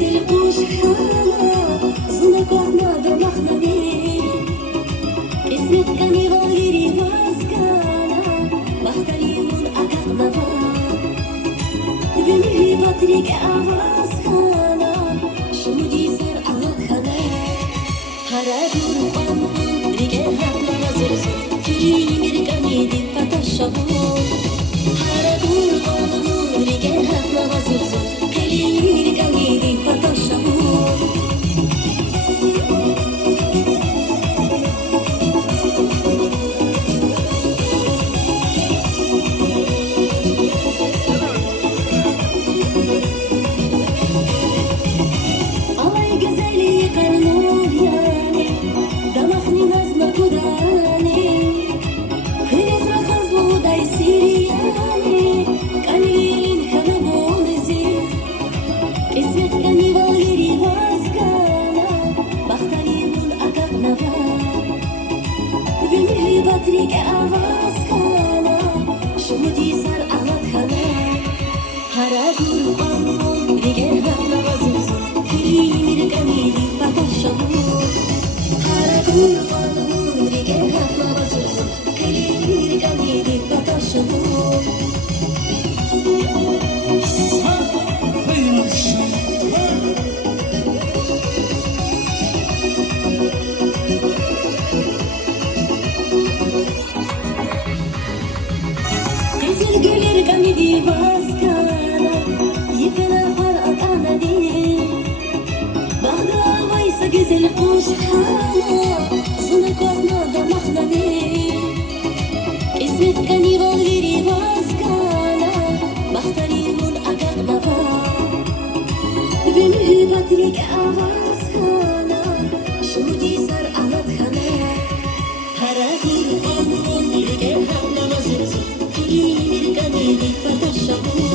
güzel kuşkana, zunakazna damaqnani, ismet kaniva giri vaskana, baxtalimun akaqnava, vemhi batrik avazkana, shumudi sar alatkhana, haradur qanun rige hapna mazurzu, kirimir kanidi patashavun, haradur qanun rige hapna mazurzu, kirimir kanidi patashavun. Alay güzeli karnur yani, damaqni nazna kudani, hınesra hazlu day siriyani, kanilin kanabonizi, ismet kaniva giri vaskana, baxtalimun akaqnava, vemhi batrik avazkana, shumudi sar alatkhana, haradur qanun rige hapna vazuzu, kirimir kanidi patashavun, haradur qanun rige hapna vazuzu, kirimir kanidi patashavun. Güzel güler kanidi vaskana, yifena harat anadi, Bağda almaysa güzel kuşkana, zunakazna damaqnani, ismet kaniva giri vaskana, baxtalimun akaqnava, vemhi batrik avazkana, shumudi sar alatkhana, haradur qanun rige hapna mazurzu, kirimir kanidi patashavun.